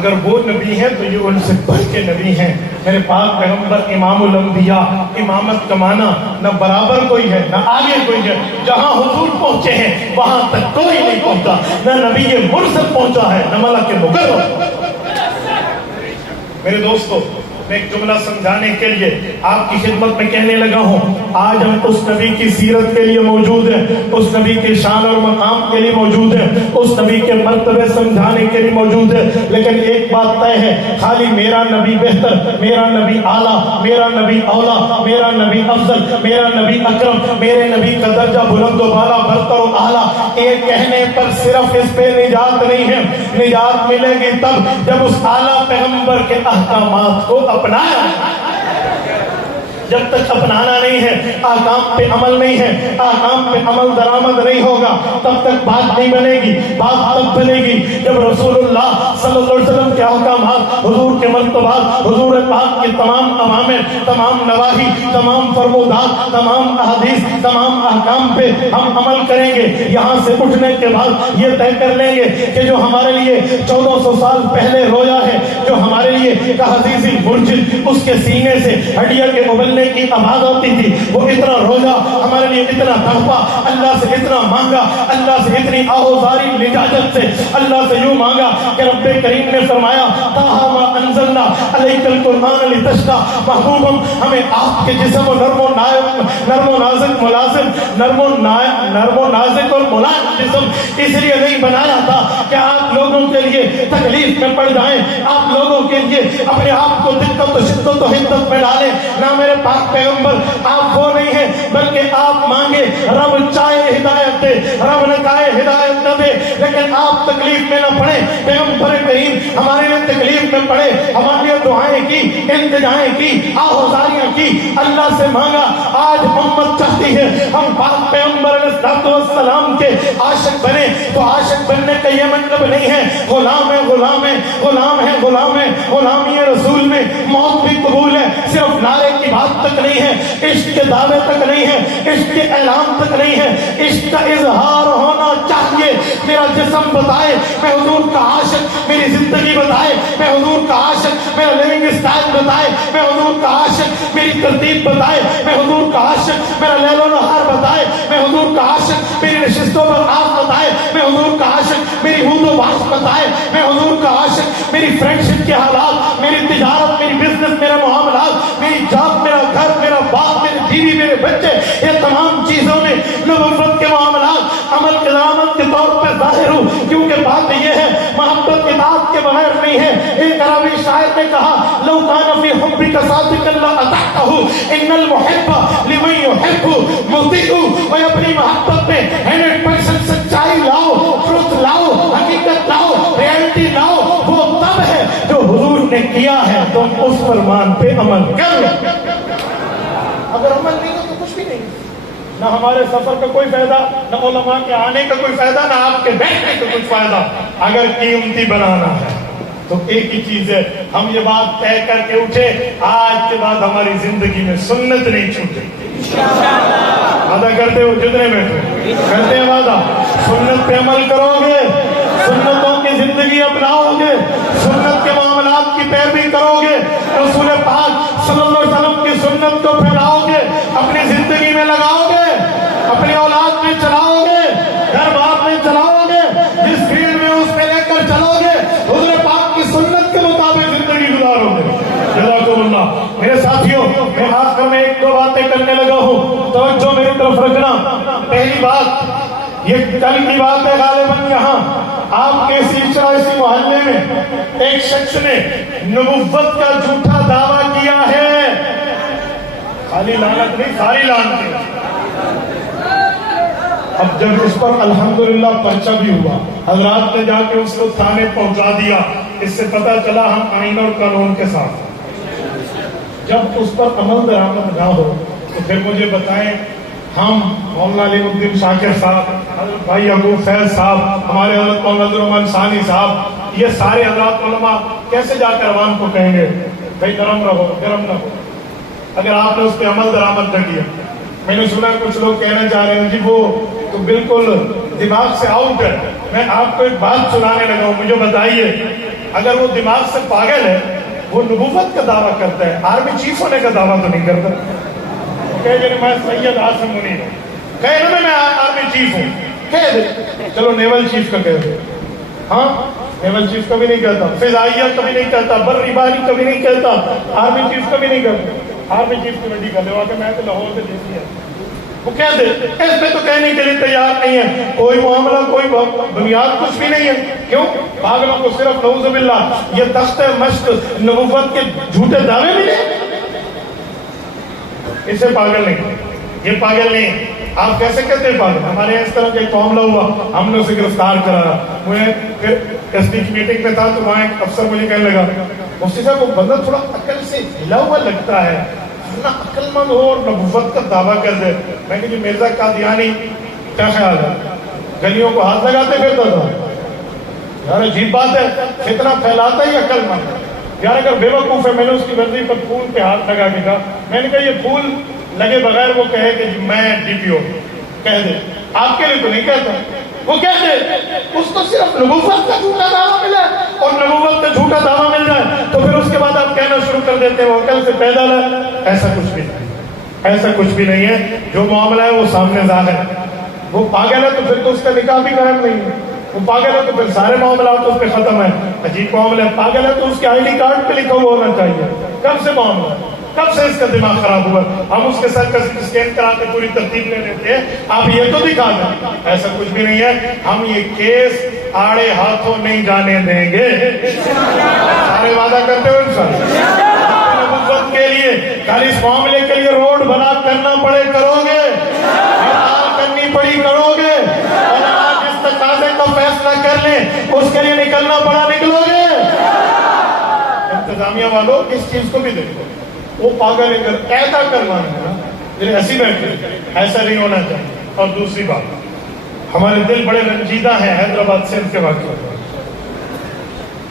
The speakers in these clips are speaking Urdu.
اگر وہ نبی ہیں تو یہ ان سے بڑھ کے نبی ہیں. میرے پاک پیغمبر امام الانبیاء، امامت کا معنی نہ برابر کوئی ہے نہ آگے کوئی ہے. جہاں حضور پہنچے ہیں وہاں تک کوئی نہیں پہنچا. نہ نبی مرسل پہنچا ہے نہ ملک مقرب. میرے دوستو، میں ایک جملہ سمجھانے کے لیے آپ کی خدمت میں کہنے لگا ہوں. آج ہم اس نبی کی سیرت کے لیے موجود ہیں، اس نبی کی شان اور مقام کے لیے موجود ہیں، اس نبی کے مرتبے سمجھانے کے لیے موجود ہیں. لیکن ایک بات طے ہے، خالی میرا نبی بہتر، میرا نبی اعلیٰ، میرا نبی اولا، میرا نبی افضل، میرا نبی اکرم، میرے نبی کا درجہ بلند و بالا، برتر و اعلیٰ، ایک کہنے پر صرف اس پہ نجات نہیں ہے. نجات ملے گی تب جب اس اعلیٰ پیغمبر کے احکامات کو اپنایا. جب تک اپنانا نہیں ہے، احکام پہ عمل نہیں ہے، احکام پہ عمل درآمد نہیں ہوگا، تب تک بات نہیں بنے گی. بات تب بنے گی جب رسول اللہ صلی اللہ علیہ وسلم کے احکامات، حضور کے مرتبات، حضور پاک کے تمام اوامر، تمام نواہی، تمام فرمودات، تمام احادیث، تمام احکام پہ ہم عمل کریں گے. یہاں سے اٹھنے کے بعد یہ طے کر لیں گے کہ جو ہمارے لیے 1400 سال پہلے رویا ہے، جو ہمارے لیے کہذیزی مرجد اس کے سینے سے ہڈیاں کے ابلنے کی آواز ہوتی تھی، وہ اتنا روزہ ہمارے لیے اتنا تڑپا، اللہ سے اتنا مانگا، اللہ سے اتنی آہوزاری لجاجت سے اللہ سے یوں مانگا کہ رب کریم نے فرمایا طٰہٰ ما انزلنا علیک القرآن لتشقیٰ. محبوبم، ہمیں آپ کے جسم و نرم و نازک ملازم، نرم و نازک اور ملائم جسم اس لیے نہیں بنایا تھا کہ آپ لوگوں کے لیے تکلیف میں پڑ جائیں، آپ لوگوں کے لیے اپنے آپ کو دقت و شدت و حدت میں ڈالیں. نہ میرے پاک پیغمبر آپ وہ نہیں ہیں، بلکہ آپ مانگے رب چاہے ہدایت دے، رب نہ چاہے ہدایت نہ دے، لیکن آپ تکلیف میں نہ پڑے. پیغمبر کریم ہمارے لیے تکلیف میں پڑے، ہمارے لیے دعائیں کی، التجائیں کی، آہوزاریاں کی، اللہ سے مانگا. آج امت چاہتی ہے ہم پاک پیغمبر علیہ السلام کے عاشق بنے، تو عاشق بننے کا یہ مطلب نہیں ہے غلام ہے، غلام ہے، غلام ہے، غلام ہے. غلامی رسول میں موت بھی قبول ہے، صرف نعرے کی بات تک نہیں ہے، عشق کے دعوے تک نہیں ہے، عشق کے اعلان تک نہیں ہے، عشق کا اظہار ہونا چاہیے. میرا جسم بتائے میں حضور کا عاشق، میری زندگی بتائے میں حضور کا عاشق، میرا لیونگ اسٹائل بتائے میں حضور کا عاشق، میری ترتیب بتائے میں حضور کا عاشق، میرا لیل و نہار بتائے میں حضور کا عاشق، میری نشستوں پر آپ بتائے میں حضور کا عاشق، میری ہود و باش بتائے میں حضور کا عاشق، میری فرینڈشپ کے حالات، میری تجارت، میری بزنس، میرے معاملات، میری جاب، میرا گھر، میرا باپ، میری بیوی، میرے بچے، یہ تمام چیزوں میں نبوت کے معاملات عمل کے علامت کے طور پر ظاہر ہوں. کیونکہ بات یہ ہے محبت اطاعت کے بغیر نہیں ہے. ایک عربی شاعر نے کہا لو کان فی حبک صادقا لاطعته ان المحب لمن يحب مطیع. اور اپنی محبت میں 100% سچائی لاؤ، ٹروتھ لاؤ، حقیقت لاؤ، ریئلٹی لاؤ. وہ تب ہے جو حضور نے کیا ہے تم اس فرمان پہ عمل کرو. اگر عمل نہیں ہو تو کچھ بھی نہیں، نہ ہمارے سفر کا کوئی فائدہ، نہ علماء کے آنے کا کوئی فائدہ، نہ آپ کے بیٹھنے کا کوئی فائدہ. اگر قیمتی بنانا ہے تو ایک ہی چیز ہے، ہم یہ بات طے کر کے اٹھے آج کے بعد ہماری زندگی میں سنت نہیں چھوٹے. وعدہ کرتے ہو جتنے بیٹھے کرتے ہیں وعدہ، سنت پہ عمل کرو گے، سنتوں کی زندگی اپناؤ گے، سنت کے معاملات کی پیروی کرو گے، رسول پاک صلی اللہ علیہ وسلم کی سنت کو پھیلاؤ گے، اپنی زندگی میں لگاؤ گے، اپنی اولاد میں چلاؤ گے، گھر بار میں چلاؤ گے، جس فیلڈ میں اس پہ لے کر چلو گے، حضور پاک کی سنت کے مطابق زندگی گزارو گے. جزاکم اللہ. میرے ساتھیوں، میں آخر میں ایک دو باتیں کرنے لگا ہوں، توجہ میری طرف رکھنا. پہلی بات، یہ کل کی بات ہے غالباً یہاں آپ کے اسی محلے میں ایک شخص نے نبوت کا جھوٹا دعویٰ کیا ہے. خالی لعنت نہیں، ساری لعنت ہے. اب جب اس پر الحمدللہ پرچہ بھی ہوا، حضرات نے جا کے اس کو تھانے پہنچا دیا، اس سے پتہ چلا ہم آئین اور قانون کے ساتھ. جب اس پر عمل درآمد نہ ہو تو پھر مجھے بتائیں، ہم مولانا علی الدین شاکر صاحب، حضرت بھائی یعقوب فیض صاحب، ہمارے حضرت مولانا عبدالرحمن ثانی صاحب، یہ سارے حضرات علماء کیسے جا کر عوام کو کہیں گے بھائی نرم رہو، گرم نہ ہو، اگر آپ نے اس پہ عمل درآمد نہ کیا. میں نے سنا کچھ لوگ کہنا چاہ رہے ہیں جی وہ تو بالکل دماغ سے آؤٹ ہے. میں آپ کو ایک بات سنانے لگا ہوں، مجھے بتائیے اگر وہ دماغ سے پاگل ہے وہ نبوت کا دعویٰ کرتا ہے، آرمی چیف ہونے کا دعویٰ تو نہیں کرتا. کہے کہ میں سید عاصم منیر ہوں، کہے نا میں آرمی چیف ہوں، کہہ دے. چلو نیول چیف کا کہہ دے، ہاں نیول چیف کبھی نہیں کہتا، فضائیہ کبھی نہیں کہتا، بری باری کبھی نہیں کہتا، آرمی چیف کبھی نہیں کہتا. آرمی چیف کی وڈی کر دے کہ میں تو لاہور سے دیتی ہے، وہ کہہ دے. اس میں تو کہنے کے لیے تیار نہیں ہے، کوئی معاملہ کوئی بنیاد کچھ بھی نہیں ہے. کیوں؟ پاگلوں کو صرف نعوذ باللہ یہ تخت مشق نبوت کے جھوٹے دعوے ملے. اسے پاگل نہیں، یہ پاگل نہیں. آپ کیسے کہتے ہیں پاگل؟ ہمارے یہاں اس طرح کا ایک معاملہ ہوا، ہم نے اسے گرفتار کرا. مجھے پھر ایس ڈی کی میٹنگ میں تھا تو وہاں ایک افسر مجھے کہنے لگا مفتی صاحب وہ بندہ تھوڑا عقل سے ہلا ہوا لگتا ہے، اتنا عقل مند ہو اور نبوت کا دعویٰ کر دے. میں کہ جی مرزا قادیانی کیا خیال ہے؟ گلیوں کو ہاتھ لگاتے پھرتا تھا. یار عجیب بات ہے، فتنہ پھیلاتا ہی عقل مند. یار اگر بے وقوف ہے، میں نے اس کی ورزی پر پھول پہ ہاتھ لگا کے کہا، میں نے کہا یہ پھول لگے بغیر وہ کہے کہ میں ڈی پی او، کہہ دے. آپ کے لیے تو نہیں کہتا، وہ کہہ دے. اس کو صرف نبوت کا جھوٹا دعویٰ ملا اور نبوت کا جھوٹا دعویٰ مل جائے تو پھر اس کے بعد آپ کہنا شروع کر دیتے ہیں وہ عقل سے پیدا ہے. ایسا کچھ بھی نہیں، ایسا کچھ بھی نہیں ہے. جو معاملہ ہے وہ سامنے ظاہر ہے. وہ پاگل ہے تو پھر تو اس کا نکاح بھی قائم نہیں ہے. وہ پاگل ہے تو پھر سارے معاملات اس پہ ختم ہیں. عجیب معاملہ ہے، پاگل ہے تو اس کے آئی ڈی کارڈ پہ لکھا ہوا ہونا چاہیے. کب سے معاملہ ہے؟ کب سے اس کا دماغ خراب ہوا؟ ہم اس کے ساتھ اسکین کرا کے پوری ترتیب لے لیتے ہیں، آپ یہ تو دکھا دیں. ایسا کچھ بھی نہیں ہے. ہم یہ کیس آڑے ہاتھوں نہیں جانے دیں گے. سارے وعدہ کرتے ہو انشاءاللہ نبوت کے لیے، کل اس معاملے کے لیے روڈ بنا کرنا پڑے کرو گے، ہڑتال کرنی پڑی کرو گے، اور آج اس تقاضے کا فیصلہ کر لیں اس کے لیے نکلنا پڑا نکلو گے. انتظامیہ والوں اس چیز کو بھی دیکھو، وہ پاگل اگر قاعدہ کروانا ہے ایسی بیٹھے، ایسا نہیں ہونا چاہیے. اور دوسری بات، ہمارے دل بڑے رنجیدہ ہیں حیدرآباد سندھ کے واقعے.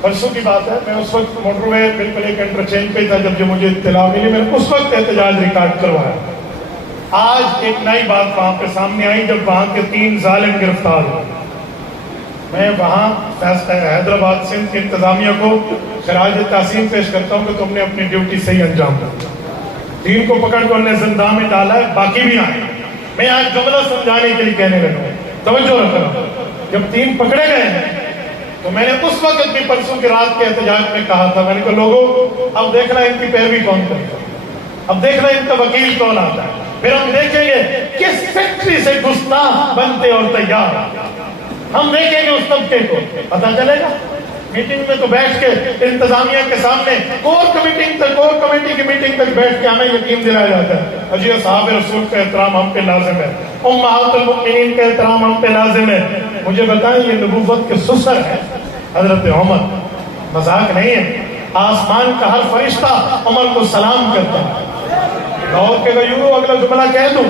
پرسوں کی بات ہے، میں اس وقت موٹر وے بالکل ایک انٹرچینج پہ تھا جب جو مجھے اطلاع ملی، میں نے اس وقت احتجاج ریکارڈ کروایا. آج ایک نئی بات وہاں پہ سامنے آئی جب وہاں کے 3 ظالم گرفتار ہوئے. میں وہاں حیدرآباد سندھ کی انتظامیہ کو خراج تحسین پیش کرتا ہوں کہ تم نے اپنی ڈیوٹی صحیح انجام دی. 3 کو پکڑ کر انہیں زندان میں ڈالا ہے، باقی بھی آئے. میں آج جملہ سمجھانے کے لیے کہنے لگا ہوں، توجہ رکھنا. جب 3 پکڑے گئے ہیں تو میں نے اس وقت بھی پرسوں کی رات کے احتجاج میں کہا تھا، میں نے کہا لوگوں اب دیکھنا ان کی پیروی کون کرتا ہے، اب دیکھنا ان کا وکیل کون آتا ہے، پھر ہم دیکھیں گے کس فیکٹری سے گستاخ بنتے اور تیار. ہم دیکھیں گے اس طبقے کو، پتہ چلے گا. میٹنگ میں تو بیٹھ کے انتظامیہ کے سامنے کور کمیٹی کی میٹنگ تک بیٹھ کے ہمیں یقین دلایا جاتا ہے اجی صحابہ رسول کا احترام ہم پہ لازم ہے، امہات المؤمنین کا احترام ہم پہ لازم ہے. مجھے بتائیں یہ نبوت کے سسر ہے حضرت عمر، مذاق نہیں ہے. آسمان کا ہر فرشتہ عمر کو سلام کرتا ہے. لاہور کے غیوروں اگلا جملہ کہہ دوں،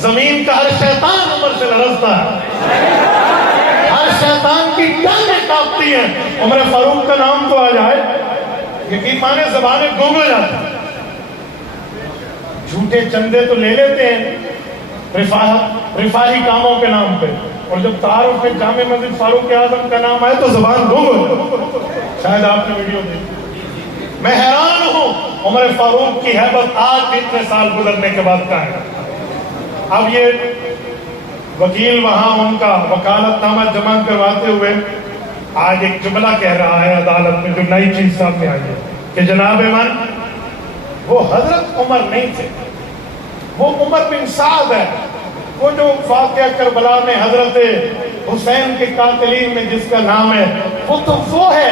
زمین کا ہر شیطان عمر سے لرزتا ہے، ہر شیطان کی ٹانگیں کانپتی ہیں. عمر فاروق کا نام تو آ جائے یقین مانے زبانیں گم ہو جاتی ہیں. جھوٹے چندے تو لے لیتے ہیں رفاہی کاموں کے نام پہ، اور جب تعارف میں جامع مسجد فاروق اعظم کا نام آئے تو زبان گم ہو جاتی. شاید آپ نے ویڈیو دیکھی. میں حیران ہوں عمر فاروق کی ہیبت آج بھی اتنے سال گزرنے کے بعد کا ہے. اب یہ وکیل وہاں ان کا وکالت نامہ جمع کرواتے ہوئے آج ایک جملہ کہہ رہا ہے عدالت میں جو نئی چیز سامنے آئی ہے کہ جناب من وہ حضرت عمر نہیں تھے، وہ عمر بن سعد ہے. وہ جو واقعہ کربلا میں حضرت حسین کے قاتلین میں جس کا نام ہے وہ تو وہ ہے،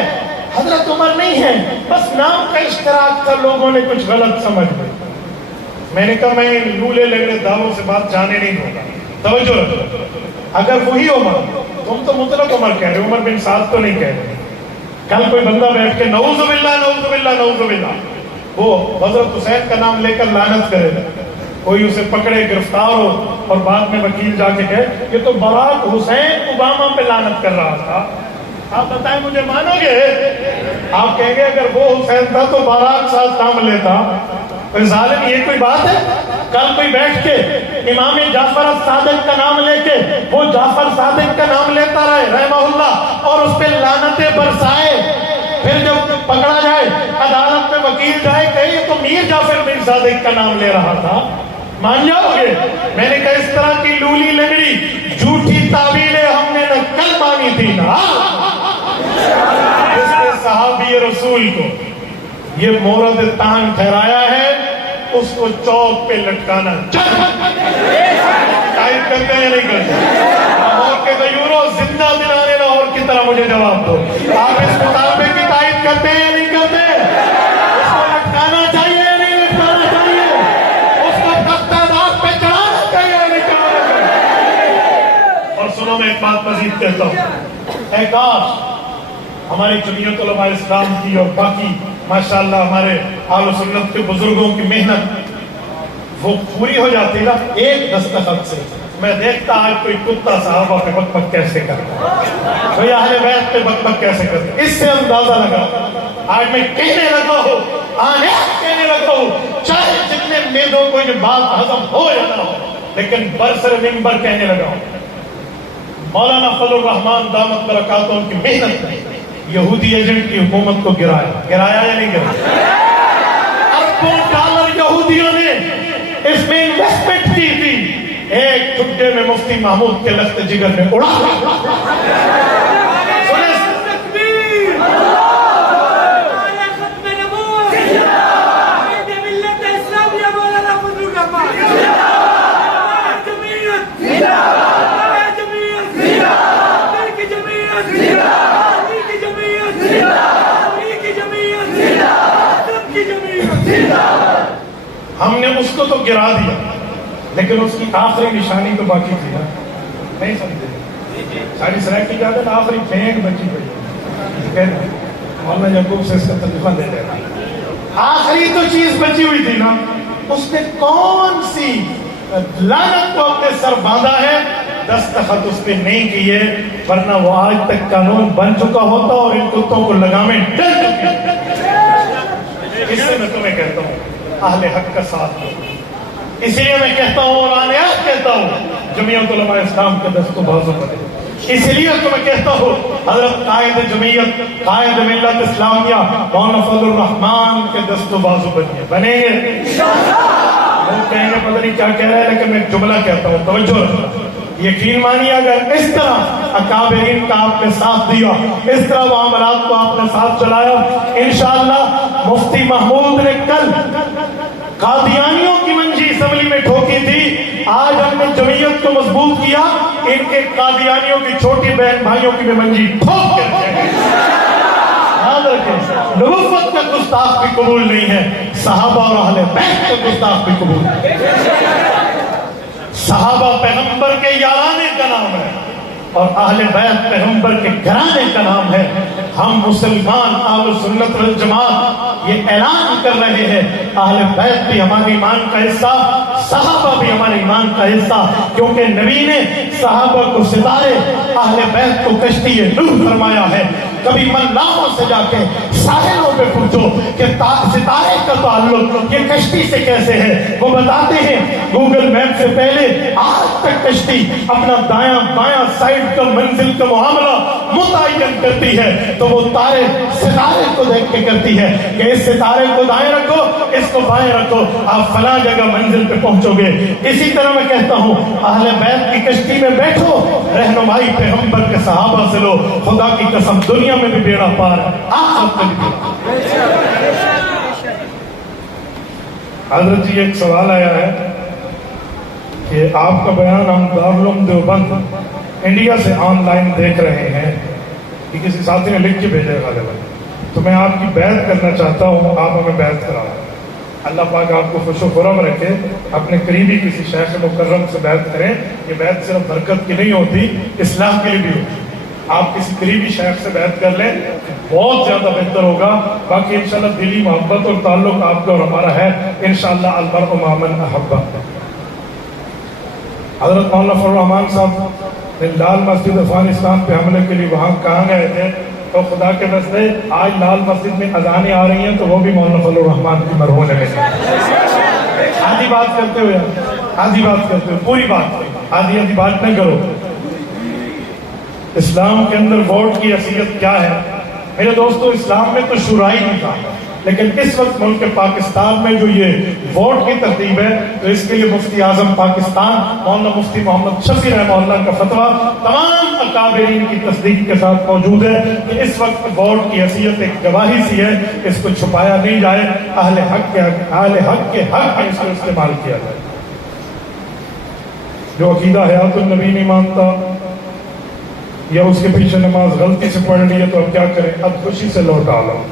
حضرت عمر نہیں ہے. بس نام کا اشتراک تھا، لوگوں نے کچھ غلط سمجھ لی. میں نے کہا میں لولے لگڑے دعووں سے بات جانے نہیں ہوگا. توجہ رکھو، اگر وہی عمر، تم تو مطلق عمر کہہ رہے ہو، عمر بن سعد تو نہیں کہہ رہے. کل کوئی بندہ بیٹھ کے نعوذ باللہ نعوذ باللہ نعوذ باللہ وہ حضرت حسین کا نام لے کر لعنت کرے گا، کوئی اسے پکڑے گرفتار ہو اور بعد میں وکیل جا کے کہے یہ تو باراک حسین اوباما پہ لعنت کر رہا تھا. آپ بتائیں مجھے مانو گے؟ آپ کہیں گے اگر وہ حسین تھا تو باراک صاحب نام لیتا. ظالم یہ کوئی بات ہے؟ کل کوئی بیٹھ کے امام جعفر الصادق کا نام لے کے وہ جعفر صادق کا نام لیتا رہے رحمہ اللہ اور اس پہ لعنتیں برسائے، پھر جب پکڑا جائے عدالت میں وکیل جائے کہ یہ تو میر جعفر بن صادق کا نام لے رہا تھا، مان جاؤ گے؟ میں نے کہا اس طرح کی لولی لنگڑی جھوٹی تعبیریں ہم نے نہ کل مانی تھی نا اس نے صحابی رسول کو یہ مورد تان ٹھہرایا ہے، اس کو چوک پہ لٹکانا قائد کرتے ہیں نہیں کرتے؟ لاہور کے غیوروں زندہ دلانے لاہور کی طرح مجھے جواب دو، آپ اس مطالبے کی تائید کرتے ہیں یا نہیں کرتے؟ اس کو لٹکانا چاہیے یا نہیں لٹکانا چاہیے؟ اس کو تختہ داغ پہ چڑھانا چاہیے یا نہیں چڑھانا چاہیے؟ اور سنو میں ایک بات مزید کہتا ہوں، اے کاش ہماری جمعیت علماء اسلام کی اور باقی ماشاءاللہ ہمارے اہل سنت کے بزرگوں کی محنت وہ پوری ہو جاتی نا ایک دستخط سے۔ میں دیکھتا آج کوئی کتا صحابہ پہ بک بک کیسے کرتا، کوئی اہل بیت پہ بک بک کیسے کرتا، اس سے اندازہ لگا آج میں کہنے لگا ہوں، آنے کہنے لگا ہوں، چاہے جتنے میدوں کو یہ بات ہضم ہو یا نہ ہو، لیکن برسر منبر کہنے لگا ہوں مولانا فضل الرحمان دامت برکاتہ کی محنت نے یہودی ایجنٹ کی حکومت کو گرایا یا نہیں گرایا؟ اربوں ڈالر یہودیوں نے اس میں انویسٹمنٹ کی تھی، ایک چھٹے میں مفتی محمود کے لخت جگر میں اڑا ہم نے اس کو تو گرا دیا، لیکن اس کی آخری نشانی تو باقی تھی نا، نہیں سمجھے؟ ساری سرائکی کا دن آخری بھینٹ بچی پڑی، مولانا یعقوب سے اس کا ترجمہ دے دے رہا، آخری تو چیز بچی ہوئی تھی نا، اس نے کون سی لعنت کو اپنے سر باندھا ہے؟ دستخط اس نے نہیں کیے، ورنہ وہ آج تک قانون بن چکا ہوتا اور ان کتوں کو لگامیں ڈل چکے۔ اس سے میں تمہیں کہتا ہوں اہل حق کا ساتھ دو، اسی لیے میں کہتا ہوں اور آنیات کہتا ہوں جمعیت علماء اسلام کے دست و بازو کرے، اسی لیے تو میں کہتا ہوں حضرت قائد جمعیت قائد ملت اسلامیہ مولانا فضل الرحمان کے دست و بازو بنیں گے۔ لوگ کہیں گے پتہ نہیں کیا کہہ رہے ہیں، لیکن میں ایک جملہ کہتا ہوں، توجہ رکھنا، یقین مانیے اگر اس طرح اکابرین کا آپ نے ساتھ دیا، اس طرح معاملات کو آپ نے ساتھ چلایا، انشاءاللہ مفتی محمود نے کل قادیانیوں کی منجی اسمبلی میں ٹھوکی تھی، آج ہم نے جمعیت کو مضبوط کیا، ان کے قادیانیوں کی چھوٹی بہن بھائیوں کی بھی منجی ٹھوک کر دیں گے۔ یاد رکھیں نبوت کا گستاخ بھی قبول نہیں ہے، صحابہ اور اہل بیت کا گستاخ بھی قبول نہیں ہے۔ صحابہ پیغمبر کے یارانے کا نام ہے اور اہل بیت پیغمبر کے گھرانے کا نام ہے۔ ہم مسلمان اہل سنت والجماعت یہ اعلان کر رہے ہیں اہل بیت بھی ہمارے ایمان کا حصہ، صحابہ بھی ہمارے ایمان کا حصہ، کیونکہ نبی نے صحابہ کو ستارے، اہل بیت کو کشتی نوح فرمایا ہے۔ کبھی ملاحوں سے جا کے ساحلوں پہ پوچھو کہ ستارے کا تعلق یہ کشتی سے کیسے ہے، وہ بتاتے ہیں گوگل میپ سے پہلے آج تک کشتی اپنا دایاں بایاں سائڈ کا منزل کا معاملہ متعین کرتی ہے، تو وہ تارے ستارے کو دیکھ کے کرتی ہے کہ اس ستارے کو دائیں رکھو، اس کو بائیں رکھو، آپ فلاں جگہ منزل پہ پہنچو گے۔ اسی طرح میں کہتا ہوں اہل بیت کی کشتی میں بیٹھو، رہنمائی پیغمبر کے صحابہ سے لو، خدا کی قسم دنیا میں بھی بیڑا پار ہے۔ آپ حضرت جی ایک سوال آیا ہے کہ آپ کا بیان ہم دارالعلوم دیوبند انڈیا سے آن لائن دیکھ رہے ہیں، کہ کسی ساتھی نے لکھ کے بھیجا غالباً، تو میں آپ کی بیعت کرنا چاہتا ہوں، آپ ہمیں بیعت کراؤ۔ اللہ پاک آپ کو خوش و خرم رکھے، اپنے قریبی کسی شیخ مکرم سے بیعت کریں۔ یہ بیعت صرف برکت کی نہیں ہوتی، اصلاح کے لیے بھی ہوتی۔ آپ کسی قریبی شیخ سے بیعت کر لیں، بہت زیادہ بہتر ہوگا۔ باقی انشاءاللہ دلی محبت اور تعلق آپ کا اور ہمارا ہے انشاءاللہ، المرء مع من احب۔ حضرت مولانا فضل الرحمان صاحب لال مسجد افغانستان پہ حملے کے لیے وہاں کہاں گئے تھے، تو خدا کے واسطے آج لال مسجد میں اذانیں آ رہی ہیں، تو وہ بھی مولانا فضل الرحمان کی مرہون ہے۔ آدھی بات کرتے ہوئے، آدھی بات کرتے ہوئے، پوری بات، آدھی آدھی بات نہ کرو۔ اسلام کے اندر ووٹ کی حیثیت کیا ہے؟ میرے دوستو اسلام میں تو شورائی نظام ہے، لیکن اس وقت ملک پاکستان میں جو یہ ووٹ کی ترتیب ہے تو اس کے لیے مفتی اعظم پاکستان مولانا مفتی محمد شفیع رحمہ اللہ کا فتویٰ تمام اکابرین کی تصدیق کے ساتھ موجود ہے کہ اس وقت ووٹ کی حیثیت ایک گواہی سی ہے، اس کو چھپایا نہیں جائے، اہل حق کے حق میں اس کو استعمال کیا جائے۔ جو عقیدہ حیات النبی نہیں مانتا یا اس کے پیچھے نماز غلطی سے پڑھ لی ہے تو اب کیا کریں، اب خوشی سے لوٹا لو۔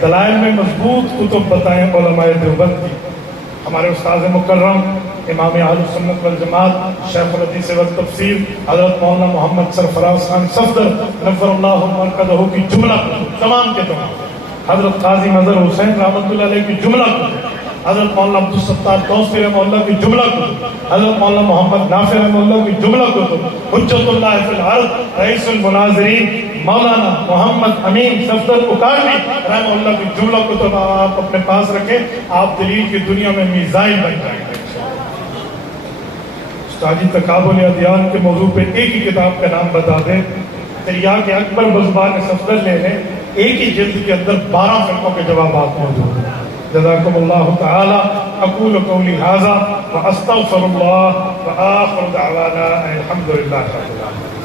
دلائل میں مضبوط کتب بتائیں علماء دیوبند کی، ہمارے استاذ مکرم امام اہل سنت والجماعت شیخ الحدیث والتفسیر حضرت مولانا محمد سرفراز خان صفدر نور اللہ مرکزہ کی جملہ تمام کے تمام، حضرت قاضی مظہر حسین رحمۃ اللہ علیہ کی جملہ حضرت مولانا عبدالستار توسری رحمہ اللہ کی جملہ کتب، حضرت مولانا محمد نافع رحمہ اللہ کی جملہ کتب، حجت اللہ فی الارض رئیس المناظرین مولانا محمد امین صفدر اکاڑوی رحمہ اللہ کی جملہ کتب آپ اپنے پاس رکھیں، آپ دلیل کی دنیا میں میزائل بن جائیں گے۔ استاذی تقابل ادیان کے موضوع پہ ایک ہی کتاب کا نام بتا دیں، تریاق اکبر بزبان صفدر لے لیں، ایک ہی جلد کے اندر 12 فرقوں کے جوابات موجود ہیں۔ جزاکم اللہ تعالی، اقول قولی ھذا واستغفر اللہ وآخر دعوانا الحمد للہ رب العالمین۔